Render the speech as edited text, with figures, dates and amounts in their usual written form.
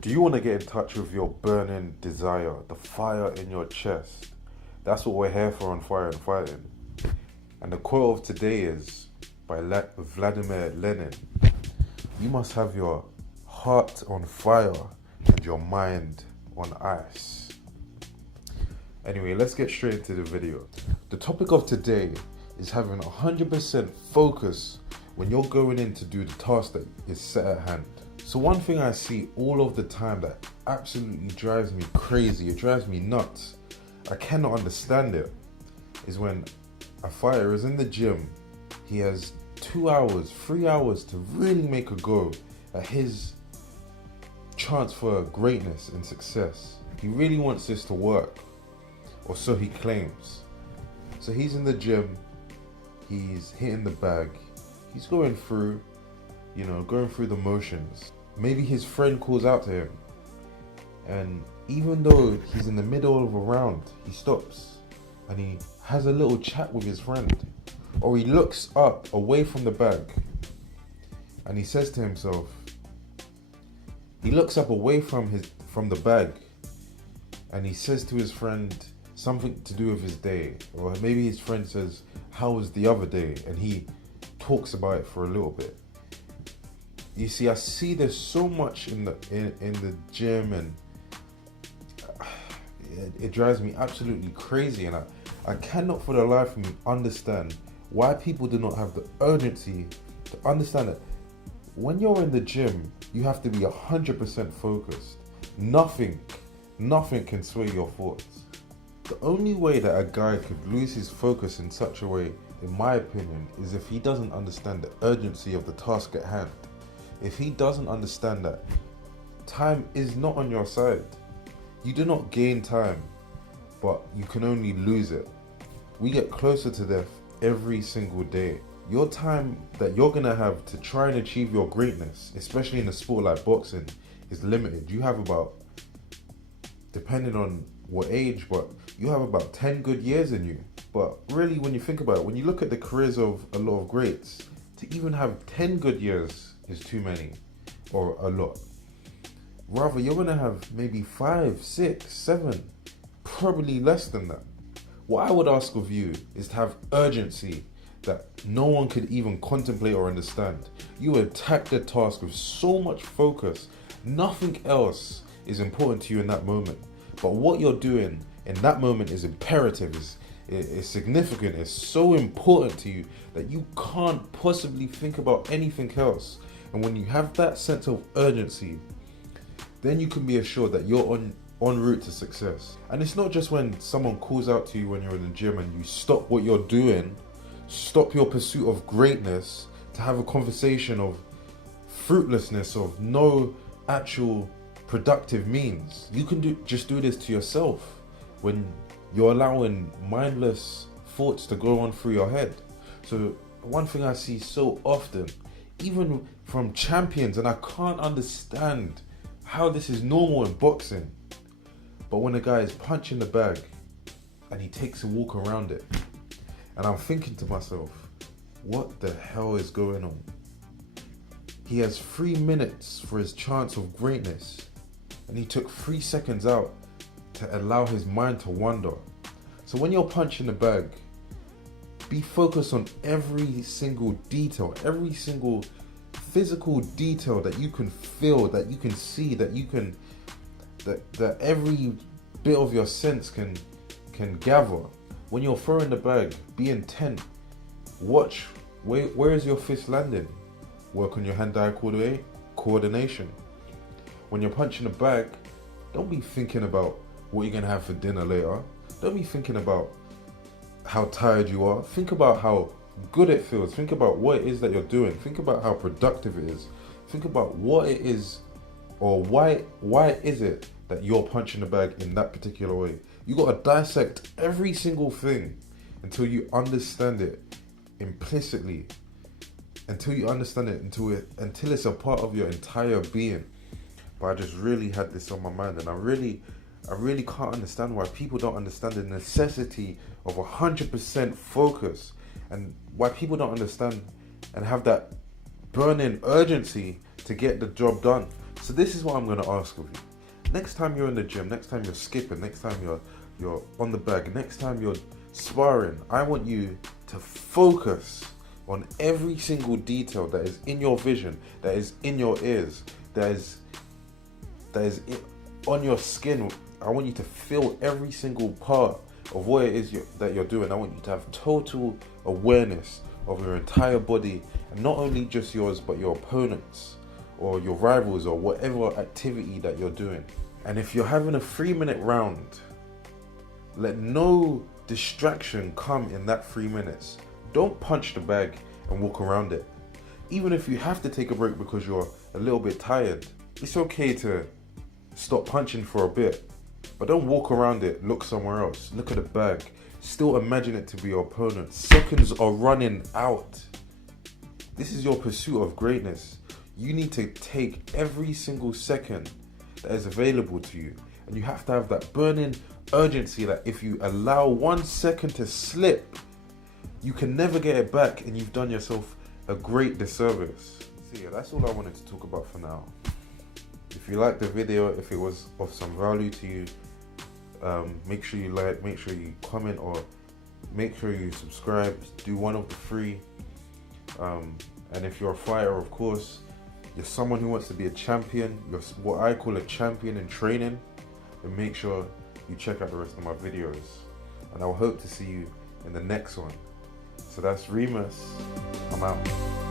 Do you want to get in touch with your burning desire, the fire in your chest? That's what we're here for on Fire and Fighting. And the quote of today is by Vladimir Lenin. You must have your heart on fire and your mind on ice. Anyway, let's get straight into the video. The topic of today is having 100% focus when you're going in to do the task that is set at hand. So one thing I see all of the time that absolutely drives me crazy, it drives me nuts, I cannot understand it, is when a fighter is in the gym, he has 2 hours, 3 hours to really make a go at his chance for greatness and success. He really wants this to work, or so he claims. So he's in the gym, he's hitting the bag, he's going through the motions. Maybe his friend calls out to him, and even though he's in the middle of a round, he stops and he has a little chat with his friend, or he looks up away from the bag and he says to himself, he looks up away from the bag and he says to his friend something to do with his day, or maybe his friend says, how was the other day, and he talks about it for a little bit. You see, I see this so much in the gym, and it drives me absolutely crazy, and I cannot for the life of me understand why people do not have the urgency to understand that when you're in the gym, you have to be 100% focused. Nothing can sway your thoughts. The only way that a guy could lose his focus in such a way, in my opinion, is if he doesn't understand the urgency of the task at hand. If he doesn't understand that time is not on your side. You do not gain time, but you can only lose it. We get closer to death every single day. Your time that you're gonna have to try and achieve your greatness, especially in a sport like boxing, is limited. You have about, depending on what age, but you have about 10 good years in you. But really, when you think about it, when you look at the careers of a lot of greats, to even have 10 good years is too many, or a lot. Rather, you're gonna have maybe 5, 6, 7, probably less than that. What I would ask of you is to have urgency that no one could even contemplate or understand. You attack the task with so much focus. Nothing else is important to you in that moment. But what you're doing in that moment is imperative, is significant, is so important to you that you can't possibly think about anything else. And when you have that sense of urgency, then you can be assured that you're on route to success. And it's not just when someone calls out to you when you're in the gym and you stop what you're doing, stop your pursuit of greatness to have a conversation of fruitlessness, of no actual productive means. You can just do this to yourself when you're allowing mindless thoughts to go on through your head. So one thing I see so often, even from champions, and I can't understand how this is normal in boxing, but when a guy is punching the bag and he takes a walk around it, and I'm thinking to myself, what the hell is going on? He has 3 minutes for his chance of greatness, and he took 3 seconds out to allow his mind to wander. So when you're punching the bag, be focused on every single detail, every single physical detail that you can feel, that you can see, that every bit of your sense can gather. When you're throwing the bag, be intent. Watch where is your fist landing. Work on your hand-eye coordination. When you're punching the bag, don't be thinking about what you're gonna have for dinner later. Don't be thinking about how tired you are. Think about how good it feels. Think about what it is that you're doing. Think about how productive it is. Think about what it is, or why is it that you're punching the bag in that particular way. You gotta dissect every single thing until you understand it implicitly, until you understand it until it's a part of your entire being. But I just really had this on my mind, and I really can't understand why people don't understand the necessity of 100% focus, and why people don't understand and have that burning urgency to get the job done. So this is what I'm going to ask of you. Next time you're in the gym, next time you're skipping, next time you're on the bag, next time you're sparring, I want you to focus on every single detail that is in your vision, that is in your ears, that is on your skin. I want you to feel every single part of what it is that you're doing. I want you to have total awareness of your entire body, and not only just yours, but your opponents or your rivals or whatever activity that you're doing. And if you're having a 3-minute round, let no distraction come in that 3 minutes. Don't punch the bag and walk around it. Even if you have to take a break because you're a little bit tired, it's okay to stop punching for a bit, but don't walk around it. Look somewhere else. Look at the bag. Still imagine it to be your opponent. Seconds are running out. This is your pursuit of greatness. You need to take every single second that is available to you, and you have to have that burning urgency that if you allow 1 second to slip, you can never get it back, and you've done yourself a great disservice. So yeah, that's all I wanted to talk about for now. If you liked the video, if it was of some value to you, make sure you like, make sure you comment, or make sure you subscribe. Do one of the 3. And if you're a fighter, of course, you're someone who wants to be a champion, you're what I call a champion in training, then make sure you check out the rest of my videos. And I will hope to see you in the next one. So that's Reemus. I'm out.